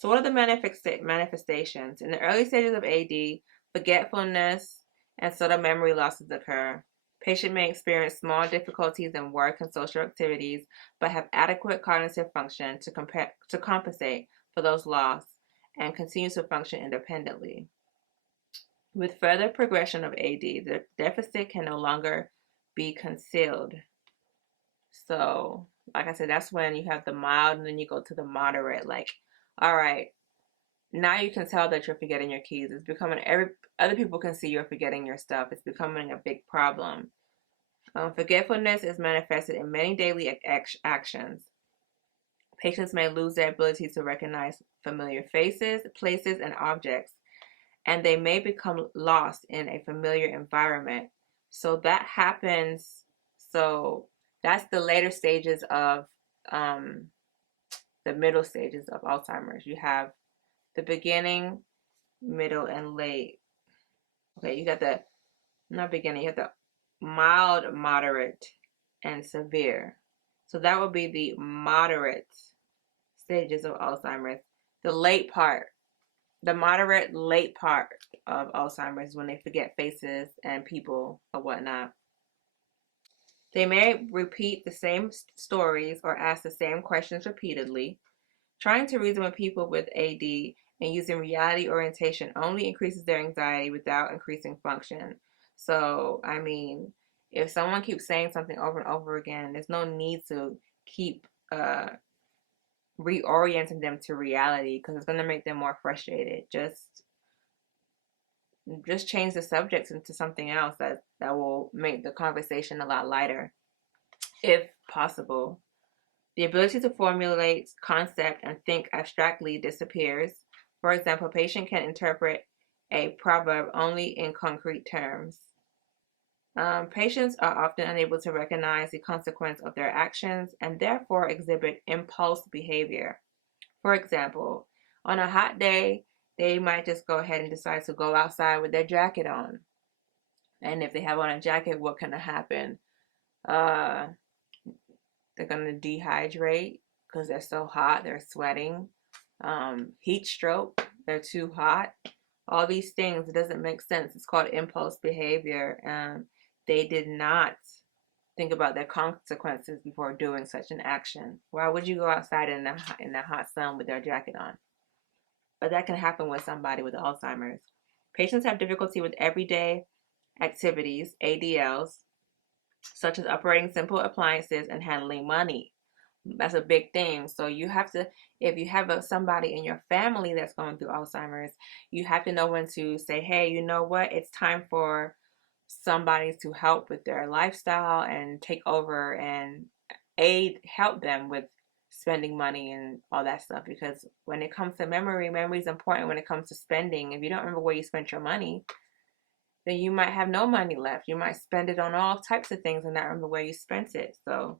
So what are the manifestations? In the early stages of AD, forgetfulness and subtle memory losses occur. Patient may experience small difficulties in work and social activities, but have adequate cognitive function to compensate for those lost and continue to function independently. With further progression of AD, the deficit can no longer be concealed. So, like I said, that's when you have the mild and then you go to the moderate. Like, all right, now you can tell that you're forgetting your keys. It's becoming other people can see you're forgetting your stuff. It's becoming a big problem. Forgetfulness is manifested in many daily actions. Patients may lose their ability to recognize familiar faces, places, and objects, and they may become lost in a familiar environment. So that happens. So that's the later stages of the middle stages of Alzheimer's. You have the beginning, middle, and late. Okay, you got the not beginning, you have the mild, moderate, and severe. So that would be the moderate stages of Alzheimer's. The late part, the moderate late part of Alzheimer's is when they forget faces and people or whatnot. They may repeat the same stories or ask the same questions repeatedly. Trying to reason with people with AD and using reality orientation only increases their anxiety without increasing function. So, I mean, if someone keeps saying something over and over again, there's no need to keep reorienting them to reality because it's going to make them more frustrated. Just change the subjects into something else that will make the conversation a lot lighter, if possible. The ability to formulate concept and think abstractly disappears. For example, a patient can interpret a proverb only in concrete terms. Patients are often unable to recognize the consequence of their actions and therefore exhibit impulse behavior. For example, on a hot day, they might just go ahead and decide to go outside with their jacket on. And if they have on a jacket, what can happen? Uh, they're going to dehydrate because they're so hot, they're sweating. Heat stroke, they're too hot. All these things, it doesn't make sense. It's called impulse behavior. They did not think about their consequences before doing such an action. Why would you go outside in the hot sun with their jacket on? But that can happen with somebody with Alzheimer's. Patients have difficulty with everyday activities, ADLs, such as operating simple appliances and handling money. That's a big thing. So you have to, if you have somebody in your family that's going through Alzheimer's, you have to know when to say, hey, you know what? It's time for somebody to help with their lifestyle and take over and help them with spending money and all that stuff. Because when it comes to memory is important when it comes to spending. If you don't remember where you spent your money, then you might have no money left. You might spend it on all types of things and not remember where you spent it. So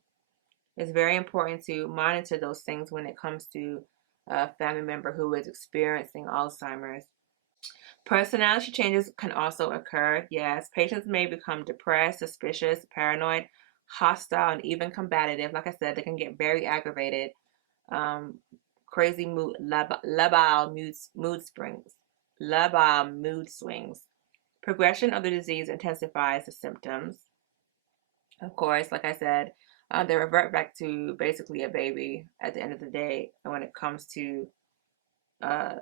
it's very important to monitor those things when it comes to a family member who is experiencing Alzheimer's. Personality changes can also occur. Yes, patients may become depressed, suspicious, paranoid, hostile, and even combative. Like I said, they can get very aggravated, crazy mood, labile mood swings. Progression of the disease intensifies the symptoms. Of course, like I said, they revert back to basically a baby at the end of the day when it comes to uh,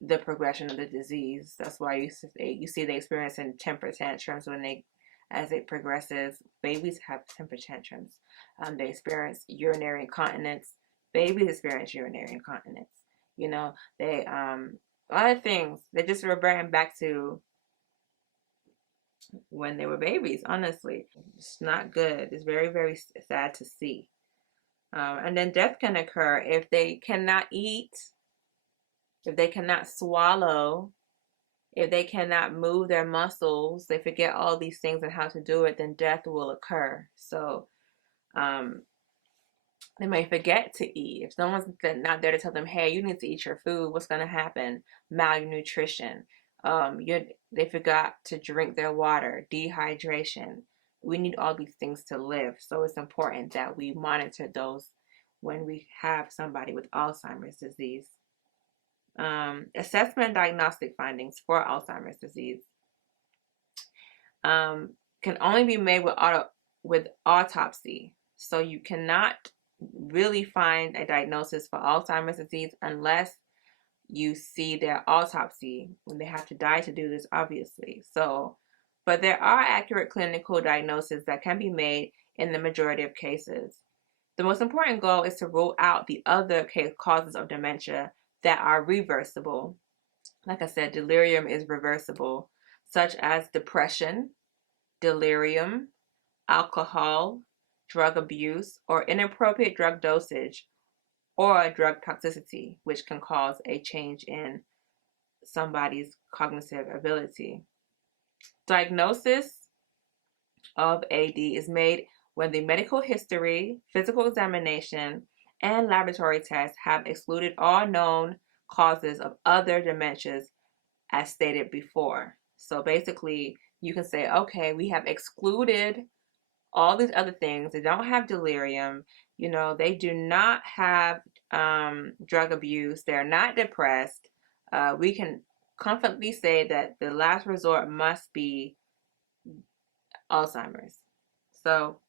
the progression of the disease. That's why you see they experiencing temper tantrums as it progresses. Babies have temper tantrums. They experience urinary incontinence. Babies experience urinary incontinence. You know, they a lot of things. They're just reverting back to when they were babies. Honestly, it's not good. It's very, very sad to see. And then death can occur if they cannot eat, if they cannot swallow, if they cannot move their muscles, they forget all these things and how to do it, then death will occur. So um, they may forget to eat. If someone's not there to tell them, hey, you need to eat your food, what's going to happen? Malnutrition. They forgot to drink their water, dehydration. We need all these things to live. So it's important that we monitor those when we have somebody with Alzheimer's disease. Assessment and diagnostic findings for Alzheimer's disease can only be made with autopsy. So you cannot really find a diagnosis for Alzheimer's disease unless you see their autopsy, when they have to die to do this, obviously. So, but there are accurate clinical diagnoses that can be made in the majority of cases. The most important goal is to rule out the other causes of dementia that are reversible. Like I said, delirium is reversible, such as depression, delirium, alcohol, drug abuse, or inappropriate drug dosage, or drug toxicity, which can cause a change in somebody's cognitive ability. Diagnosis of AD is made when the medical history, physical examination, and laboratory tests have excluded all known causes of other dementias as stated before. So basically, you can say, okay, we have excluded all these other things. They don't have delirium. They do not have drug abuse. They're not depressed. We can confidently say that the last resort must be Alzheimer's. So,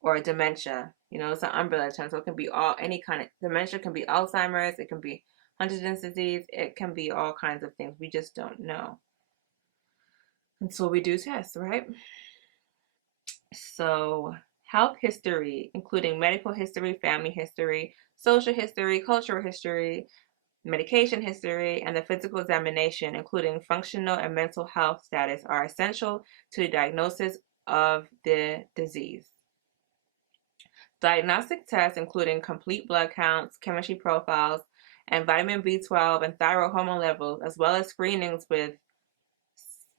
or dementia. It's an umbrella term. So it can be any kind of dementia. Can be Alzheimer's. It can be Huntington's disease. It can be all kinds of things. We just don't know. And so we do tests, right? So health history, including medical history, family history, social history, cultural history, medication history, and the physical examination, including functional and mental health status, are essential to the diagnosis of the disease. Diagnostic tests, including complete blood counts, chemistry profiles, and vitamin B12 and thyroid hormone levels, as well as screenings with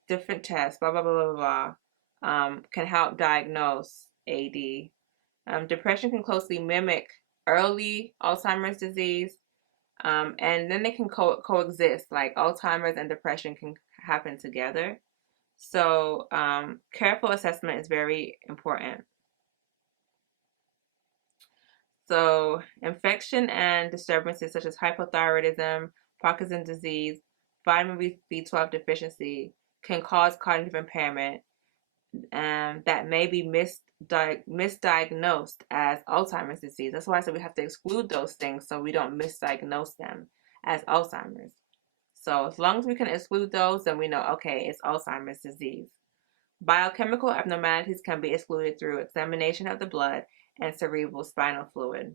different tests, blah, blah, blah, blah, blah, can help diagnose AD. Depression can closely mimic early Alzheimer's disease, and then they can coexist, like Alzheimer's and depression can happen together. So careful assessment is very important. So infection and disturbances such as hypothyroidism, Parkinson's disease, vitamin B12 deficiency can cause cognitive impairment that may be misdiagnosed as Alzheimer's disease. That's why I said we have to exclude those things so we don't misdiagnose them as Alzheimer's. So as long as we can exclude those, then we know, okay, it's Alzheimer's disease. Biochemical abnormalities can be excluded through examination of the blood and cerebral spinal fluid.